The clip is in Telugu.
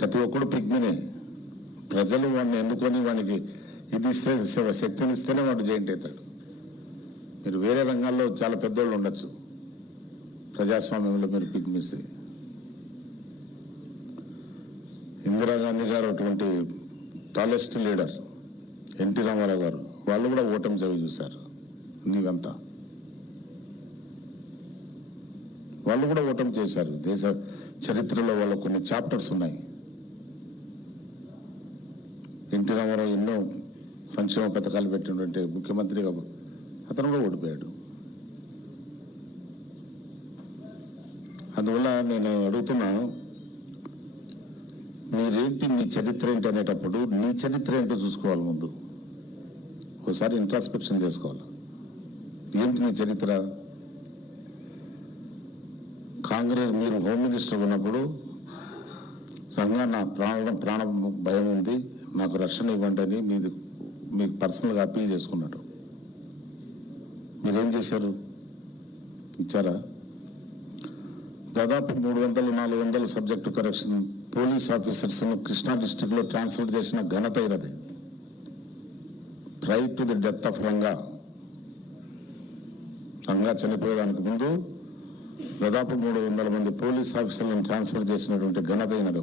ప్రతి ఒక్కడు పిగ్మినే. ప్రజలు వాడిని ఎన్నుకొని వానికి ఇది ఇస్తే శక్తిని ఇస్తేనే వాడు జైంట్ అవుతాడు. మీరు వేరే రంగాల్లో చాలా పెద్దోళ్ళు ఉండొచ్చు, ప్రజాస్వామ్యంలో మీరు పిగ్మిస్. ఇందిరాగాంధీ గారు అటువంటి టాలెస్ట్ లీడర్, ఎన్టీ రామారావు గారు, వాళ్ళు కూడా ఓటమి చవి చూశారు. నీవంతా వాళ్ళు కూడా ఓటమి చేశారు. దేశ చరిత్రలో వాళ్ళ కొన్ని చాప్టర్స్ ఉన్నాయి. ఎన్టీ రామారావు ఎన్నో సంక్షేమ పథకాలు పెట్టినటువంటి ముఖ్యమంత్రిగా అతను కూడా ఓడిపోయాడు. అందువల్ల నేను అడుగుతున్నా, మీరేంటి, మీ చరిత్ర ఏంటి అనేటప్పుడు నీ చరిత్ర ఏంటో చూసుకోవాలి. ముందు ఒకసారి ఇంట్రాస్పెక్షన్ చేసుకోవాలి. ఏంటి నీ చరిత్ర? కాంగ్రెస్, మీరు హోమ్ మినిస్టర్ ఉన్నప్పుడు రంగా నా ప్రాణ భయం ఉంది, నాకు రక్షణ ఇవ్వండి అని మీకు పర్సనల్గా అప్పీల్ చేసుకున్నాడు. మీరేం చేశారు? ఇచ్చారా? దాదాపు 300-400 సబ్జెక్టు కరెక్షన్ పోలీస్ ఆఫీసర్స్ను కృష్ణా డిస్టిక్లో ట్రాన్స్ఫర్ చేసిన ఘనత ఇది. Prior to the death of Ranga చనిపోయేదానికి ముందు దాదాపు 300 మంది పోలీస్ ఆఫీసర్లను ట్రాన్స్ఫర్ చేసినటువంటి ఘనత అయినది.